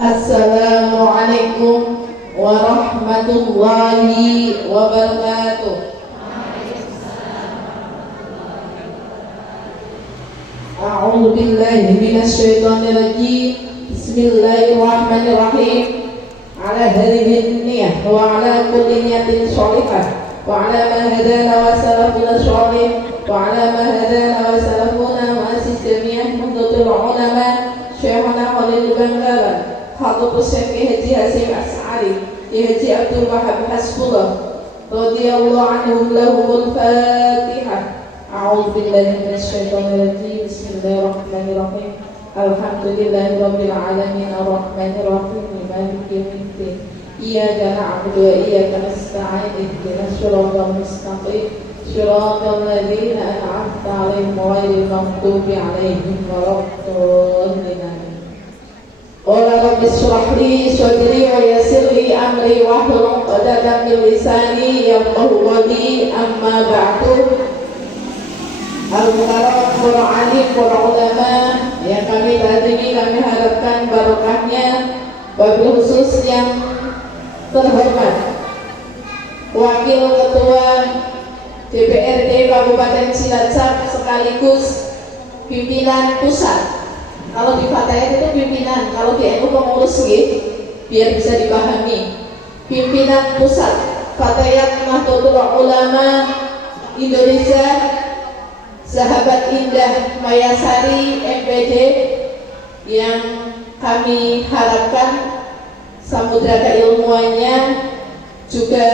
Assalamualaikum warahmatullahi wabarakatuh. A'udzu billahi minasy syaithanir rajim. Bismillahirrahmanirrahim. Ala hadhihi niyyah wa ala kulli niyatin shalihah wa ala ma hadana wa salafuna shalih wa ala ma hadana wa salafuna wa asis jami'ah muntatul ulama Syekhana Khalil Bangkalan Khatib Syekh Haji Hasyim As'ari Haji Abdul Wahab Hasbullah radhiyallahu anhum lahumul Fatihah. A'udzu billahi minasy syaithanir rajim. Bismillahirrahmanirrahim. Alhamdulillahirabbil alamin arrahmanir rahim maliki yaumiddin. Iyyaka na'budu wa iyyaka nasta'in ihdinas siratal mustaqim siratal ladzina an'amta 'alaihim ghairil maghdubi 'alaihim waladdallin. Qala rabbi shrah li sadri wa yassir li amri wahlul 'uqdatam min lisani yafqahu qawli. Amma ba'du. Al-Mukarram Qur'ani ulama yang kami tadimi, kami harapkan barokahnya, wabil khusus yang terhormat Wakil Ketua DPRD Kabupaten Cilacap sekaligus pimpinan pusat. Kalau di Fatayat itu pimpinan, kalau di NU pengurus biar bisa dipahami. Pimpinan pusat Fatayat Nahdlatul Ulama Indonesia, Sahabat Indah Mayasari MPD, yang kami harapkan samudra keilmuannya juga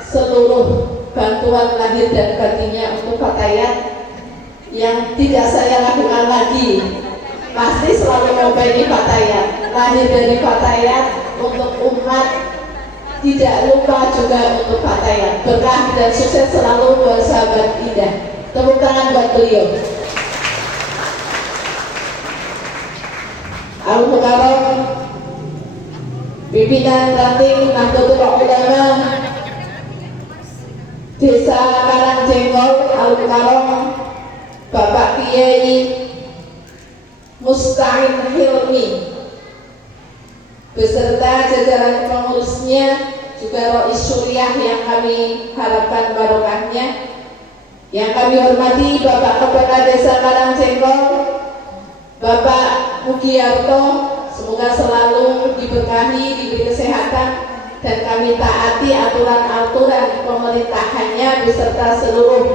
seluruh bantuan lahir dan batinnya untuk Fatayat yang tidak saya lakukan lagi. Pasti selalu ngobaini Fatayat, lahir dari Fatayat untuk umat, tidak lupa juga untuk Fatayat. Berkah dan sukses selalu buat sahabat Indah. Tepuk tangan buat beliau. Al-Mukarram pimpinan ranting Nahdlatul Ulama Desa Karangjenggol Al-Mukarram Bapak Kiai Musta'in Hilmi beserta jajaran pengurusnya, juga Rois Suriah yang kami harapkan barokahnya. Yang kami hormati Bapak Kepala Desa Karangjenggol Bapak Mugiyarto, semoga selalu diberkahi, diberi kesehatan, dan kami taati aturan-aturan pemerintahannya beserta seluruh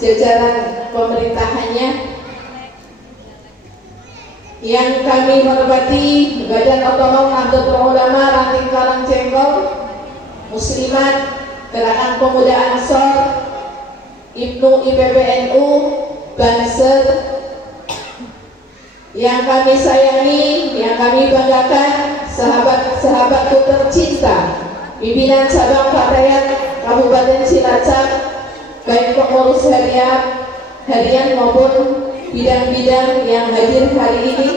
jajaran pemerintahannya. Yang kami hormati Badan Otonom Nahdlatul Ulama Ranting Karangjenggol, Muslimat, Gerakan Pemuda Ansor, Ibnu IPPNU, Banser, yang kami sayangi, yang kami banggakan, sahabat-sahabatku tercinta, pimpinan cabang Fatayat Kabupaten Cilacap, baik pengurus harian maupun bidang-bidang yang hadir hari ini,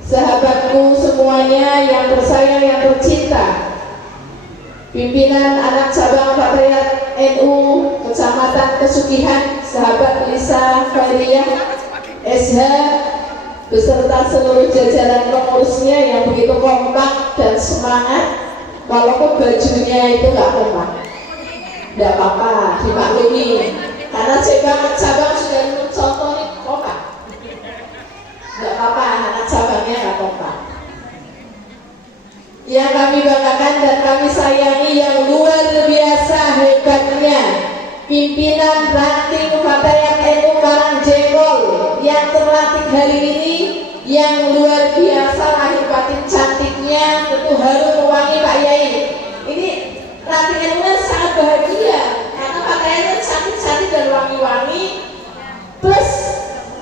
sahabatku semuanya yang tersayang, yang tercinta, pimpinan anak cabang Fatayat NU Kecamatan Kesugihan, sahabat Lisa Khairiyah SH beserta seluruh jajaran pengurusnya yang begitu kompak dan semangat, walaupun bajunya itu nggak kompak, nggak apa-apa, dimaklumi, karena cabang sudah contoh nih kompak, nggak apa-apa, anak cabangnya nggak kompak. Yang kami banggakan dan kami sayangi, yang luar biasa hebatnya, pimpinan ranting Fatayat NU Karangjenggol yang terlatih hari ini, yang luar biasa lahir batin cantiknya, tentu harum wangi Pak Yai. Ini ranting NU sangat bahagia karena Fatayatnya cantik-cantik dan wangi-wangi, plus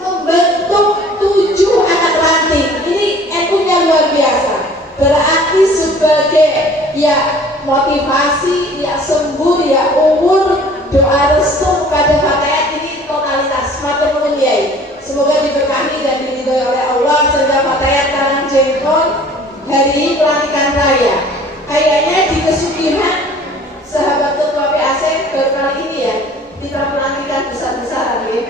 membentuk 7 anak ranting. Ini NU-nya luar biasa. Berarti sebagai ya motivasi, ya sembur, ya umur, doa restu kepada Fatayat ini totalitas. Matur nuwun Yai. Semoga diberkahi dan diridhoi oleh Allah sehingga Fatayat Karangjenggol hari ini pelantikan raya. Kayaknya di Kesugihan sahabat ketua PAC baru kali ini ya kita pelantikan besar-besaran ya.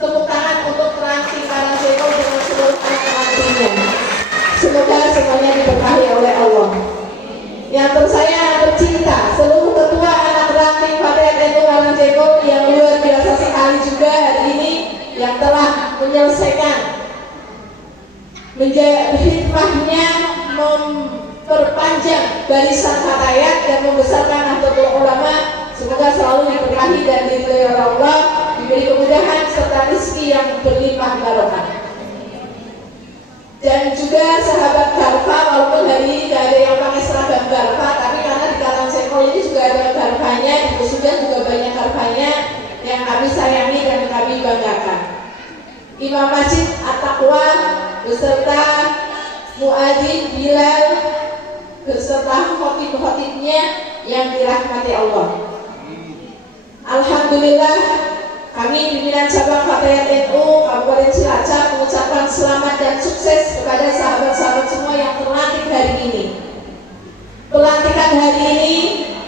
Tepuk tangan untuk ranting Karangjenggol dengan seluruh anak-anaknya. Semoga semuanya yang tersayang tercinta, seluruh ketua anak ranting Fatayat NU Karangjenggol yang luar biasa sekali juga hari ini yang telah menyelesaikan menjadi hikmahnya memperpanjang barisan Fatayat dan membesarkan Nahdlatul Ulama. Semoga selalu diberkahi dan diridhoi oleh Allah, diberi kemudahan serta rezeki yang berlimpah barokah. Dan juga sahabat Garfa, walaupun hari ini tidak ada yang pakai seragam Garfa, tapi karena di Karangjenggol ini juga ada Garfanya, di Kusudan juga banyak Garfanya yang kami sayangi dan kami banggakan. Imam Masjid At-Taqwa beserta Muadzin Bilal beserta khotib-khotibnya yang dirahmati Allah. Alhamdulillah, kami pimpinan cabang Fatayat NU Kabupaten Cilacap mengucapkan selamat dan sukses kepada sahabat-sahabat semua yang terlantik hari ini. Pelantikan hari ini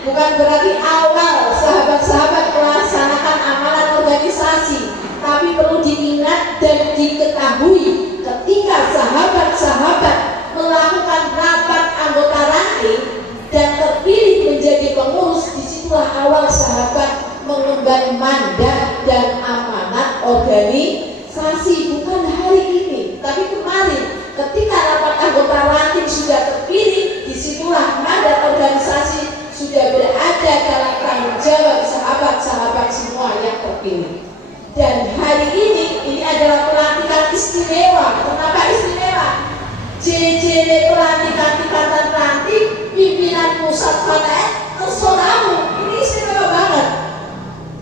bukan berarti awal sahabat-sahabat melaksanakan amalan organisasi, tapi perlu diingat dan diketahui ketika sahabat-sahabat melakukan rapat anggota ranting dan terpilih menjadi pengurus, disitulah awal sahabat mengemban mandat dan amanat organisasi. Bukan hari ini, tapi kemarin ketika rapat anggota ranting sudah terpilih, disitulah mandat organisasi sudah berada dalam tanggung jawab sahabat-sahabat semua yang terpilih. Dan hari ini adalah pelantikan istimewa. Kenapa istimewa? JJW pelantikan tingkatan ranting pimpinan pusat Fatayat tersoramu. Ini istimewa banget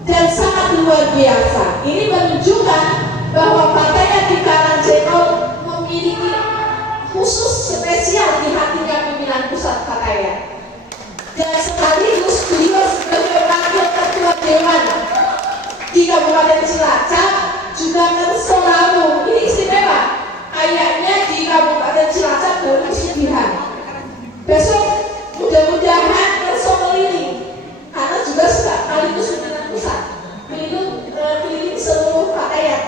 dan sangat luar biasa. Ini menunjukkan bahwa Fatayat di Karangjenggol memiliki khusus spesial di hatinya pimpinan pusat Fatayat. Dan sekaligus beliau sebagai wakil ketua dewan di Kabupaten Cilacap juga tersoramu. Ini istimewa. Kayaknya di Kabupaten Cilacap baru kesugihan. Besok mudah-mudahan terso keliling, karena juga sekaligus pimpinan pusat keliling seluruh Fatayat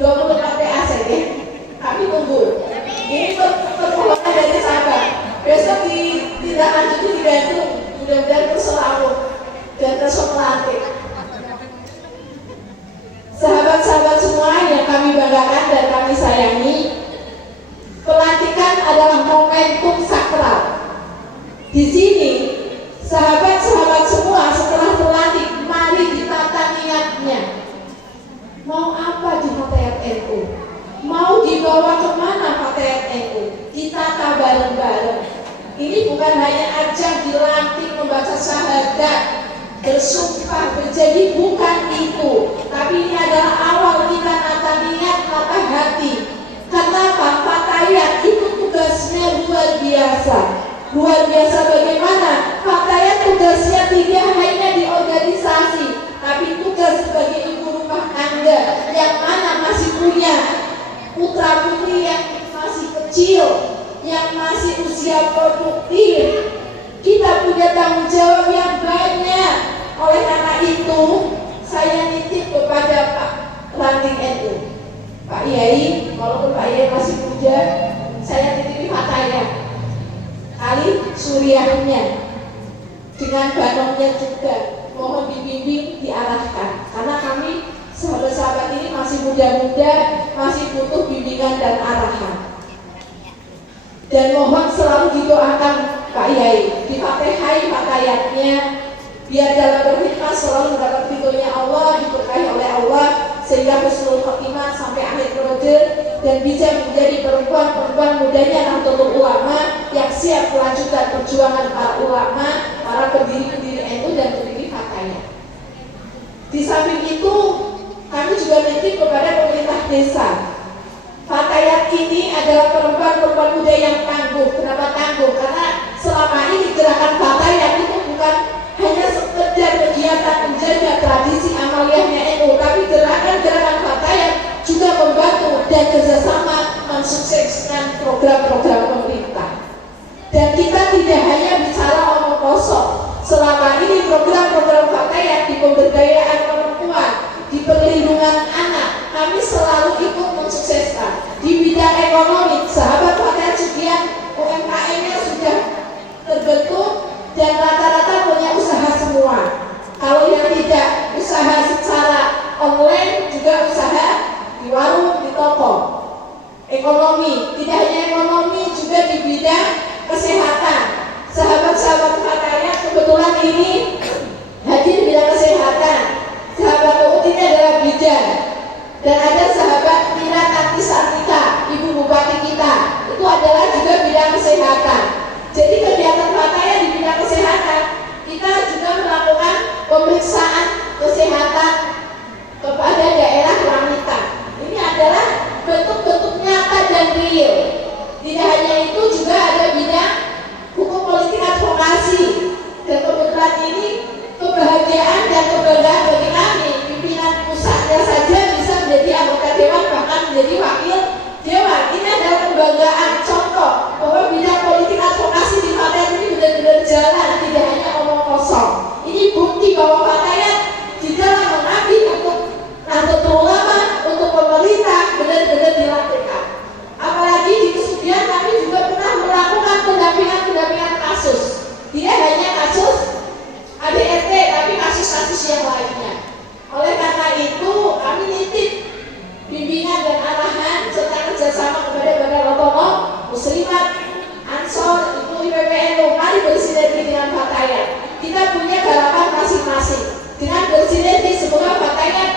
24 PAC ya. Kami tunggu. Ini permohonan dari sahabat. Besok ditindaklanjuti di Bandung. Mudah-mudahan tersoramu dan terso melantik. Sahabat-sahabat semua yang kami banggakan dan kami sayangi, pelantikan adalah momentum sakral. Di sini, sahabat-sahabat semua setelah pelantik, mari ditata niatnya. Mau apa di Fatayat NU? Mau dibawa kemana Fatayat NU? Ditata bareng-bareng. Ini bukan hanya ajang dilantik membaca syahadat, bersumpah berjanji, bukan itu, tapi ini adalah awal kita nata niat, nata hati. Kenapa? Fatayat itu tugasnya luar biasa. Luar biasa bagaimana? Fatayat tugasnya tidak hanya di organisasi, tapi tugas sebagai ibu rumah tangga yang mana masih punya putra putri yang masih kecil, yang masih usia produktif. Kita punya tanggung jawab yang banyak. Oleh karena itu, saya nitip kepada Pak Ranting NU, Pak Yai, walaupun Pak Yai masih muda, saya titipi Fatayat. Kali suriahnya dengan banomnya juga, mohon dibimbing, diarahkan. Karena kami sahabat-sahabat ini masih muda-muda, masih butuh bimbingan dan arahan. Dan mohon selalu didoakan Pak Yai, difatihai Fatayatnya, biar dalam berkhidmat selalu mendapat ridhonya Allah, diberkahi oleh Allah, sehingga husnul khotimah sampai akhir periode dan bisa menjadi perempuan-perempuan mudanya Nahdlatul Ulama yang siap melanjutkan perjuangan para ulama, para pendiri-pendiri NU dan pendiri Fatayat. Di samping itu, kami juga nitip kepada pemerintah desa. Fatayat ini adalah perempuan-perempuan muda yang tangguh. Kenapa tangguh? Karena selama ini gerakan Fatayat itu bukan hanya sekedar kegiatan menjaga tradisi amaliyahnya NU, tapi gerakan-gerakan Fatayat juga membantu dan kerjasama mensukseskan program-program pemerintah. Dan kita tidak hanya bicara omong kosong. Selama ini program-program Fatayat di pemberdayaan perempuan, di perlindungan anak, kami selalu ikut mensukseskan. Di bidang ekonomi, sahabat Fatayat Sugian UMKM-nya sudah terbentuk dan rata-rata punya usaha semua. Kalau yang tidak usaha secara online juga usaha di warung, di toko. Ekonomi, tidak hanya ekonomi, juga di bidang kesehatan. Sahabat-sahabat Fatayat kebetulan ini hadir di bidang kesehatan. Sahabat Uut ini adalah bidan, dan ada sahabat Tina Tanti Sartika, ibu bupati kita, itu adalah juga bidang kesehatan. Jadi kegiatan Fatayat di bidang kesehatan, kita juga melakukan pemeriksaan kesehatan kepada daerah wanita. Ini adalah bentuk-bentuk nyata dan real. Tidak hanya itu, juga ada bidang hukum politik advokasi. Dan kebetulan ini kebahagiaan dan kebanggaan bagi kami, pimpinan pusatnya saja bisa menjadi anggota dewan, bahkan menjadi wakil dewan. Ini adalah kebanggaan, contoh bahwa bidang politik advokasi di Fatayat ini benar-benar jalan, tidak hanya omong kosong. Ini bukti bahwa Fatayat di dalam mengabdi untuk Nahdlatul Ulama, untuk pemerintah, benar-benar dilakukan. Apalagi di Kesudian kami juga pernah melakukan pendampingan kasus. Tidak hanya kasus ADRT, tapi kasus-kasus yang lainnya. Oleh karena itu, kami nitip bimbingan dan arahan serta kerjasama kepada Badan Otonom Muslimat, Ansor, Ibu IPPNU. Mari bersinergi dengan Fatayat. Kita punya harapan masing-masing. Dengan bersinergi, semoga Fatayat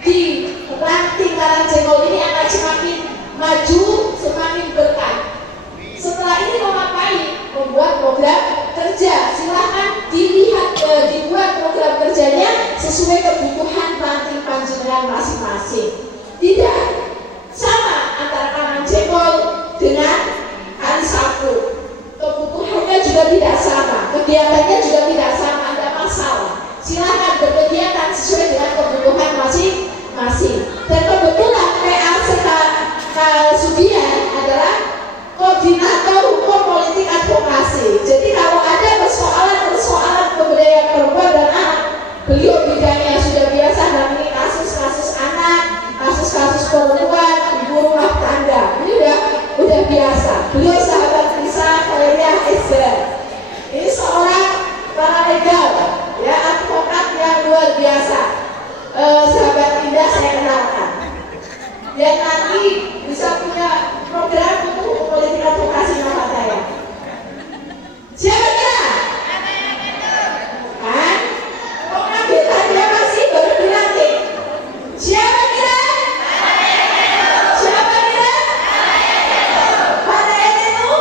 di ranting Karangjenggol ini akan semakin maju, semakin berkah. Setelah ini mau ngapain? Membuat program kerja. Silahkan dilihat, dibuat program kerjanya sesuai kebutuhan ranting panjenengan masing-masing. Tidak sama antara Karangjenggol dengan Kalisapu. Kebutuhannya juga tidak sama, kegiatannya juga tidak sama, ada masalah. Silahkan berkegiatan sesuai dengan kebutuhan masing-masing. Dan kebetulan PACK Sudian adalah koordinator hukum politik advokasi. Jadi kalau ada persoalan pemberdayaan perempuan dan anak, beliau bidangnya sudah biasa menangani kasus-kasus anak, kasus-kasus perempuan, ibu rumah tangga. Ini udah biasa. Beliau sahabat Risa Khairiyah Ezra. Ini seorang paralegal, ya, advokat yang luar biasa. Sahabat Indah saya kenalkan. Dan nanti bisa punya program untuk hukum politik advokasi Fatayat. Siapa kira? Kan? Kok kaget dia masih baru dilantik? Siapa kira? Siapa kira? Fatayat itu?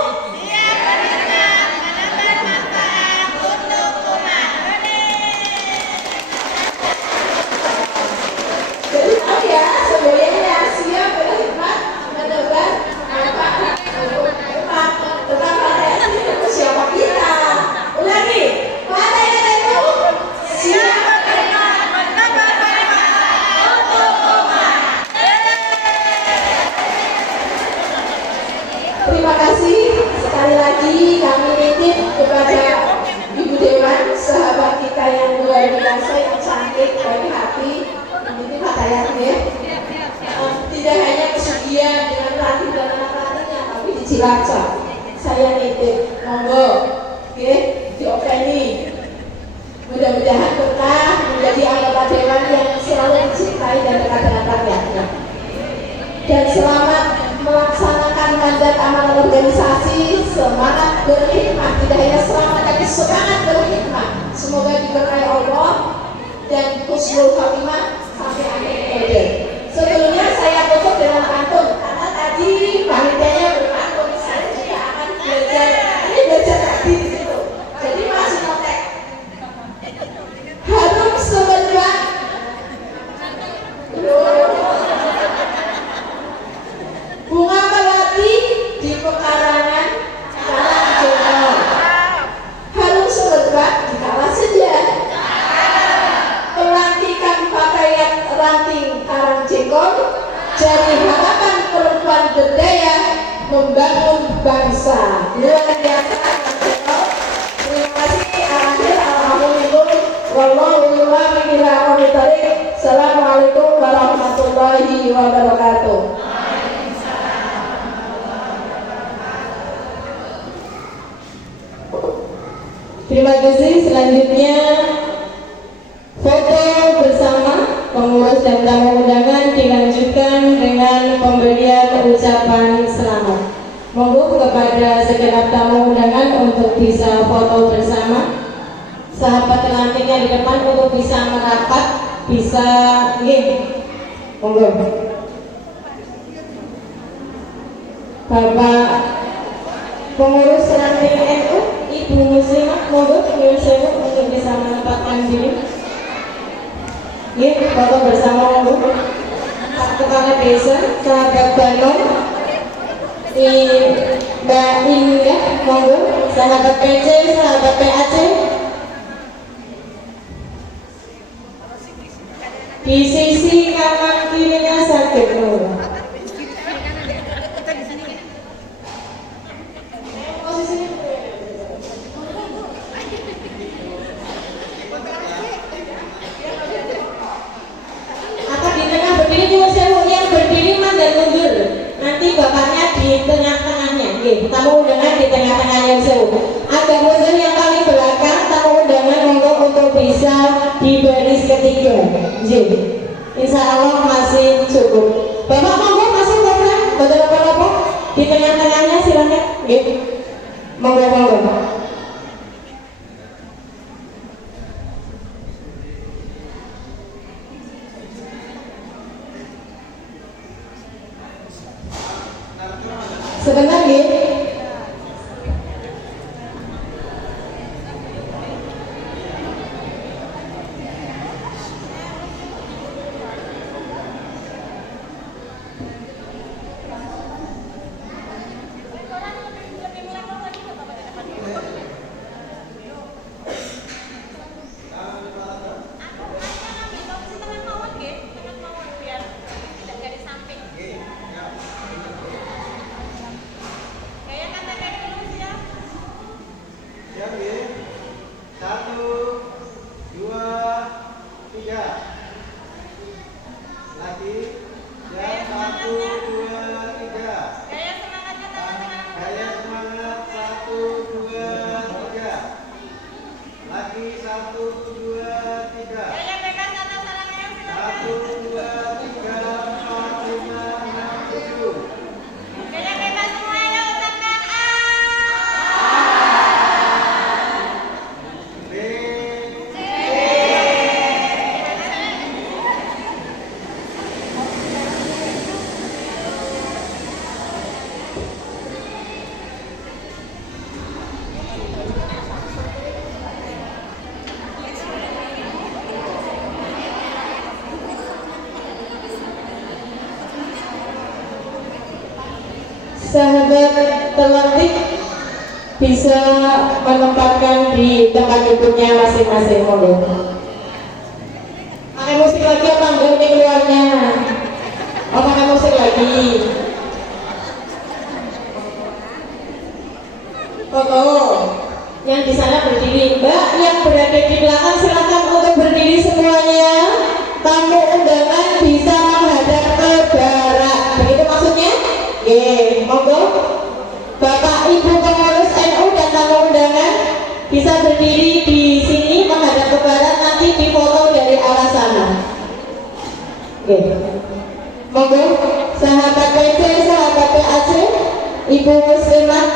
Jadi tahu ya, sebenarnya siap berkhidmat menebar manfaat untuk umat. Tentang Fatayat itu siapa kita? Ulangi, Fatayat itu siap berkhidmat menebar manfaat untuk umat. Terima kasih sekali lagi, kami nitip kepada Ibu Dewan, sahabat kita yang luar biasa, yang cantik, baik hati. Ini Fatayat ya. Tidak hanya Kesudian dengan ranting dan anak-anaknya, tapi di Cilacap. Saya nitip, monggo, oke, diopeni. Mudah-mudahan berkah, menjadi anggota dewan yang selalu dicintai dan dekat dengan rakyatnya. Dan selamat melaksanakan mandat amanat organisasi, semangat berkhidmat, tidak hanya selamat tapi semangat berkhidmat. Semoga diberkahi Allah dan husnul khotimah sampai akhir periode. Sebelumnya saya tutup dengan pantun karena tadi panitianya berpantun, saya juga Terima kasih. Selanjutnya foto bersama pengurus dan tamu undangan dilanjutkan dengan pemberian ucapan selamat. Monggo kepada segenap tamu undangan untuk bisa foto bersama. Sahabat telantiknya di depan untuk bisa merapat, bisa monggo. Bapak pengurus ranting NU, Ibu Muslimah, monggo untuk bisa menempatkan diri. Foto bersama monggo. Pak Kepala Desa, sahabat Banong, Mbak Indah, monggo. Sahabat PC, sahabat PAC. Di sisi kanan kirinya sakit monggo. Yang berdiri mas dan mundur, nanti bapaknya di tengah-tengahnya, tamu undangan di tengah-tengahnya agak mundur yang paling belakang, tamu undangan untuk bisa di baris ketiga. Insya Allah masih cukup. Bapak monggo masuk program, betul apa di tengah-tengahnya silakan. Monggo. Sebentar sahabat telantik bisa menempatkan di tempat duduknya masing-masing. Monggo. Pakai musik lagi apa enggak ini keluarnya? Pakai musik lagi. Foto. Yang di sana berdiri, Mbak. Yang berada di belakang silakan untuk berdiri semuanya. Tamu undangan bisa menghadap ke barat. Begitu maksudnya? Monggo. Bapak Ibu pengurus NU dan tamu undangan bisa berdiri di sini menghadap ke barat, nanti difoto dari arah sana. Monggo. Sahabat PC, sahabat PAC, Ibu Muslimah,